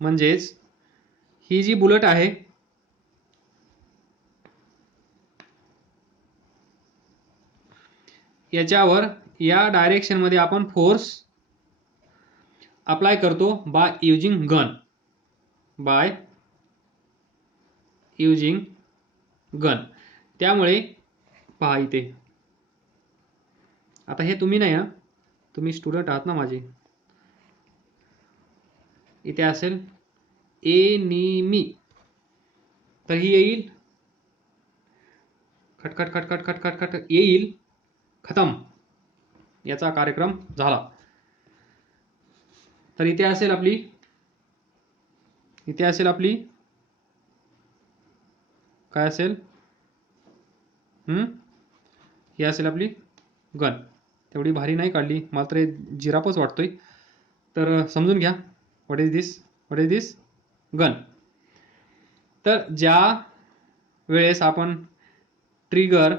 म्हणजेच ही जी बुलेट आहे याच्यावर या डायरेक्शन मध्ये आपण फोर्स अप्लाय करतो by using gun, by using gun. त्यामुळे पहा इथे, आता हे तुम्ही नाही, तुम्ही स्टुडंट आहात ना माझे. इथे असेल एनिमी, तर ही येईल खटखट खटखट खटखट खट येईल, खतम, याचा कार्यक्रम झाला. तर इथे असेल आपली, इथे असेल आपली काय असेल, ही असेल आपली गन. तेवढी भारी नाही काढली, मला तर जिरापच वाटतोय, तर समजून घ्या. What is this, what is this, gun. तर ज्या वेळेस आपण ट्रिगर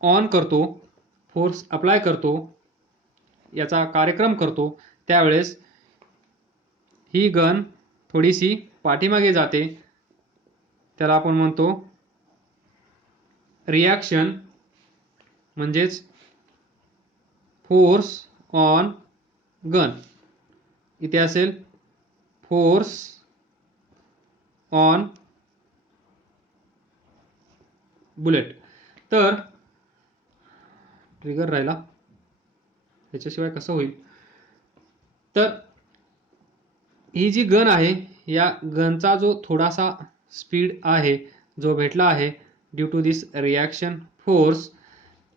ऑन करतो, फोर्स अप्लाय करतो, याचा कार्यक्रम करतो, त्यावेळेस ही गन थोडीशी पाठीमागे जाते. त्याला आपण म्हणतो रिॲक्शन, म्हणजेच फोर्स ऑन गन. इथे असेल फोर्स ऑन बुलेट. तर ट्रिगर राहिला, याच्याशिवाय कसं होईल. तर ही जी गन आहे, या गनचा जो थोडासा स्पीड आहे जो भेटला आहे due to this reaction force,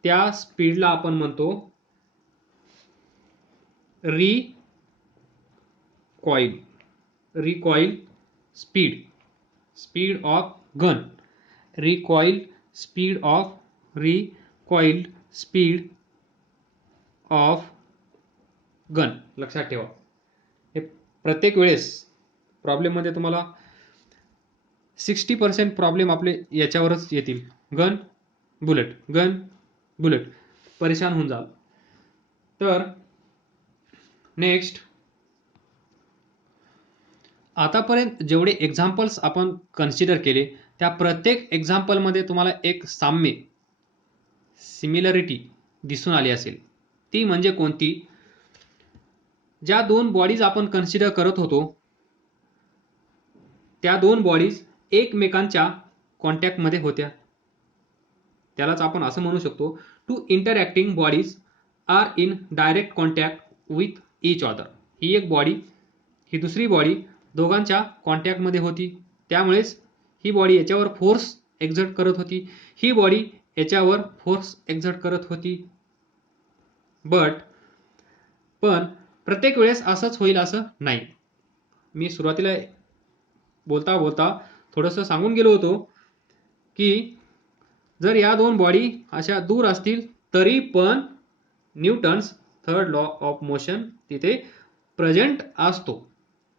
त्या स्पीडला आपण म्हणतो recoil, recoil speed, speed of gun, recoil speed of, recoiled speed of gun. लक्षात ठेवा, हे प्रत्येक वेळेस प्रॉब्लेममध्ये तुम्हाला 60% प्रॉब्लेम आपले याच्यावरच येतील. गन बुलेट, गन बुलेट, परेशान होऊन जाल. तर नेक्स्ट, आतापर्यंत जेवढे एक्झाम्पल्स आपण कन्सिडर केले, त्या प्रत्येक एक्झाम्पलमध्ये तुम्हाला एक साम्य, सिमिलरिटी दिसून आली असेल. ती म्हणजे कोणती, ज्या दोन बॉडीज आपण कन्सिडर करत होतो, त्या दोन बॉडीज एकमेकांच्या कॉन्टॅक्टमध्ये होत्या. त्यालाच आपण असं म्हणू शकतो, two interacting bodies are in direct contact with each other. ही एक बॉडी, ही दुसरी बॉडी दोघांच्या कॉन्टॅक्टमध्ये होती, त्यामुळेच ही बॉडी याच्यावर फोर्स एक्झर्ट करत होती, ही बॉडी याच्यावर फोर्स एक्झर्ट करत होती. पण प्रत्येक वेळेस असंच होईल असं नाही. मी सुरुवातीला बोलता बोलता थोडंसं सांगून गेलो होतो की जर या दोन बॉडी अशा दूर असतील तरी पण Newton's third law of motion तिथे प्रेझेंट असतो.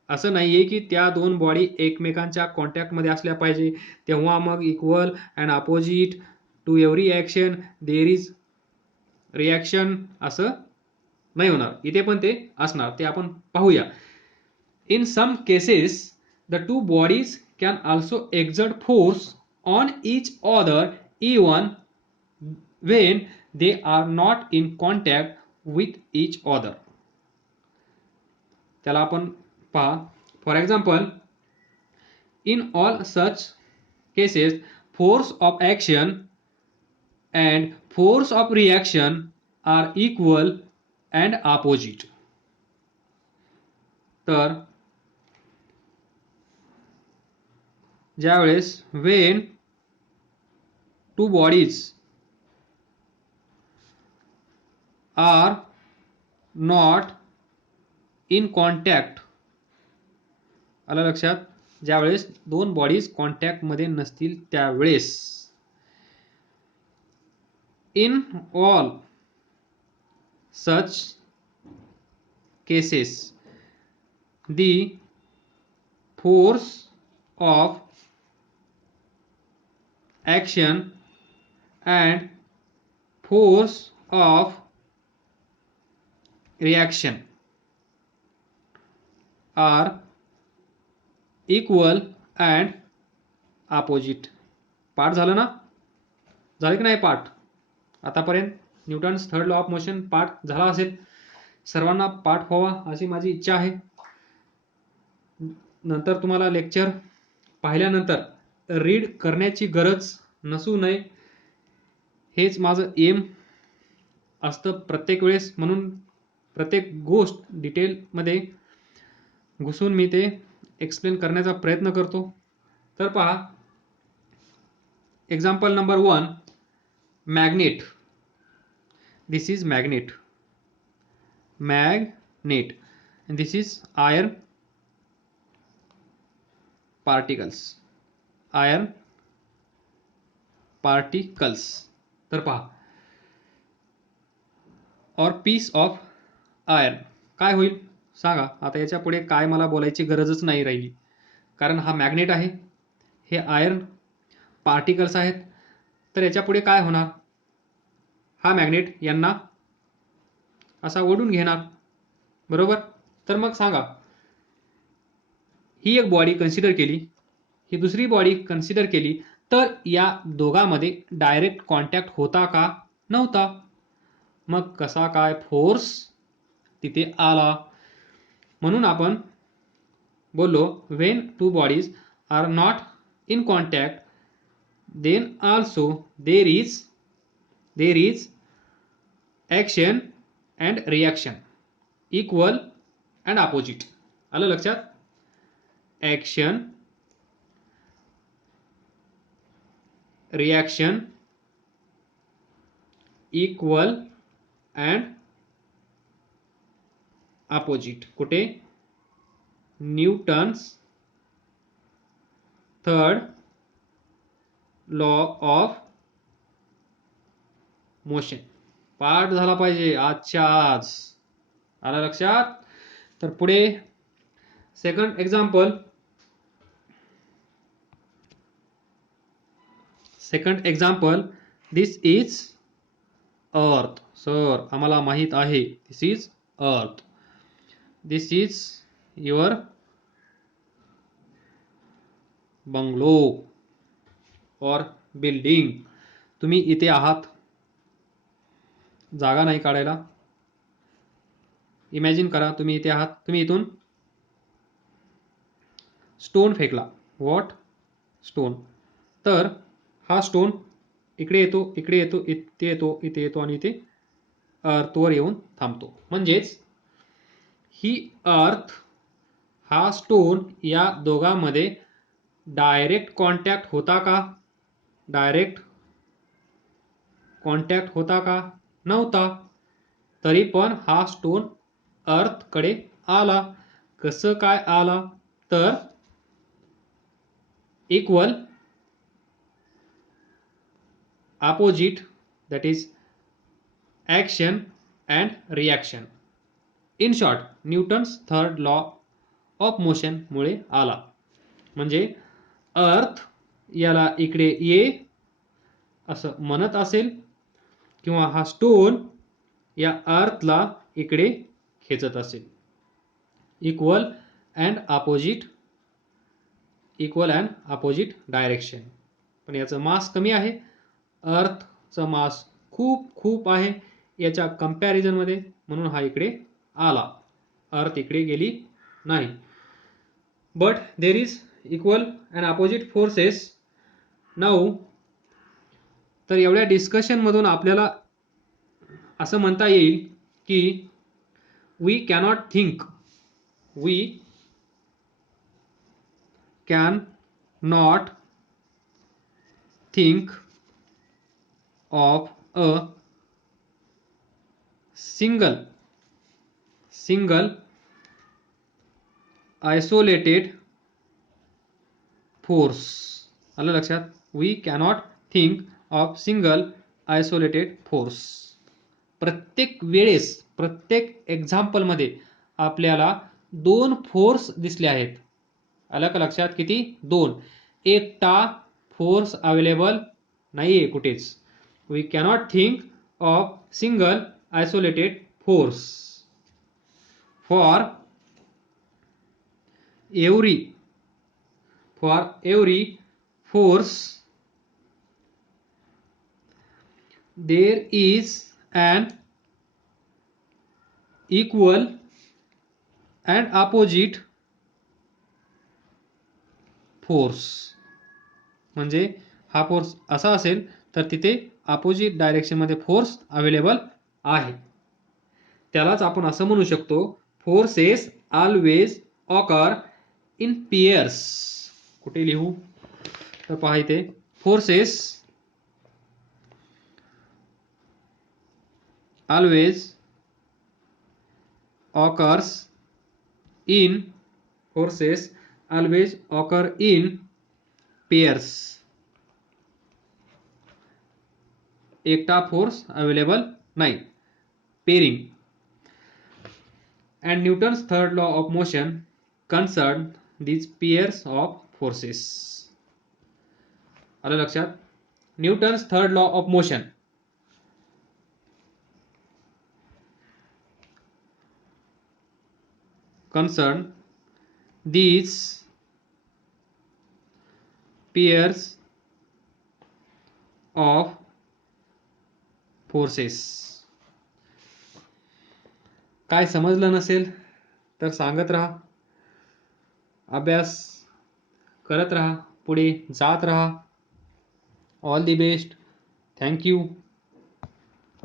असं नाहीये की त्या दोन बॉडी एकमेकांच्या कॉन्टॅक्टमध्ये असल्या पाहिजे तेव्हा मग equal and opposite to every action there is reaction, असं नाही होणार. इथे पण ते असणार, ते आपण पाहूया. In some cases the two bodies can also exert force on each other even when they are not in contact with each other. त्याला आपण पहा, for example, in all such cases force of action and force of reaction are equal and opposite. तर ज्यावेळेस when two bodies are not in contact, आलं लक्षात, ज्यावेळेस दोन bodies contact मध्ये नसतील त्यावेळेस, in all such cases the force of action and force of reaction are equal and opposite. पाठ झालं ना? झालं की नाही पाठ? आतापर्यंत Newton's third law of motion पाठ झाला असेल. सर्वांना पाठ व्हावा अशी माझी इच्छा आहे. नंतर तुम्हाला लेक्चर पाहिल्यानंतर रीड करण्याची गरज नसू नये, हेच माझं एम असतं प्रत्येक वेळेस. म्हणून प्रत्येक गोष्ट डिटेलमध्ये घुसून मी ते एक्सप्लेन करण्याचा प्रयत्न करतो. तर पहा, example number 1, magnet. This is magnet. Magnet. and this is iron particles. iron particles. तर पहा, और पीस ऑफ आयर्न. काय होईल सांगा? आता याच्या पुढे काय मला बोलायची गरजच नाही राहिली, कारण हा मॅग्नेट आहे, हे आयर्न पार्टिकल्स आहेत. तर याच्या पुढे काय होणार? हा मॅग्नेट यांना असा ओढून घेणार, बरोबर? तर मग सांगा, ही एक बॉडी कन्सिडर केली, ही दुसरी बॉडी कन्सिडर केली, तर या दोघांमध्ये डायरेक्ट कॉन्टॅक्ट होता का? नव्हता. मग कसा काय फोर्स तिथे आला? म्हणून आपण बोललो, when two bodies are not in contact, then also there is action and reaction, equal and opposite. आलं लक्षात? Action, reaction, equal and opposite. कुठे? Newton's third law of motion. पाठ झाला पाहिजे आजच्या आज. आलं लक्षात? तर पुढे second example. This is earth. Sir, आम्हाला माहित आहे, this is earth. This is your bungalow or building. तुम्ही इथे आहात, जागा नाही काढायला. इमॅजिन करा, तुम्ही इथे आहात, तुम्ही इथून स्टोन फेकला. व्हॉट? स्टोन. तर हा स्टोन इकडे येतो, इकडे येतो, इथे येतो, इथे येतो आणि इथे अर्थवर येऊन थांबतो. म्हणजेच ही अर्थ, हा स्टोन, या दोघांमध्ये डायरेक्ट कॉन्टॅक्ट होता का? डायरेक्ट कॉन्टॅक्ट होता का? नव्हता. तरी पण हा स्टोन अर्थकडे आला. कसं काय आला? तर equal opposite, that is action and reaction. In short, Newton's third law of motion मुळे आला. म्हणजे अर्थ याला इकडे ये असं म्हणत असेल, किंवा हा स्टोन या अर्थला इकडे खेचत असेल. Equal and opposite direction. पण याचं मास कमी आहे, अर्थचं मास खूप खूप आहे याच्या कंपॅरिझनमध्ये, म्हणून हा इकडे आला, अर्थ इकडे गेली नाही. But there is equal and opposite forces. Now, तर एवढ्या डिस्कशनमधून आपल्याला असं म्हणता येईल की we can not think of a single isolated force. आलं लक्षात? We cannot think of single isolated force. प्रत्येक वेळेस, प्रत्येक एक्झाम्पलमध्ये आपल्याला 2 फोर्स दिसले आहेत. आलं का लक्षात? किती? 2. एकटा फोर्स अवेलेबल नाहीये कुठेच. We cannot think of single isolated force for every for every force there is an equal and opposite force. म्हणजे हा फोर्स असा असेल तर तिथे अपोजिट डायरेक्शनमध्ये फोर्स अवेलेबल आहे. त्यालाच आपण असं म्हणू शकतो, forces always occur in pairs. कुठे लिहू तर पहा इथे, forces always occurs in forces always occur in pairs. एकटा फोर्स अवेलेबल नाही, pairing. And Newton's third law of motion concerned these pairs of forces. आलं लक्षात? Newton's third law of motion concerned these pairs of forces. काय समजलं नसेल तर सांगत राहा, अभ्यास करत राहा, पुढे जात राहा. All the best. Thank you.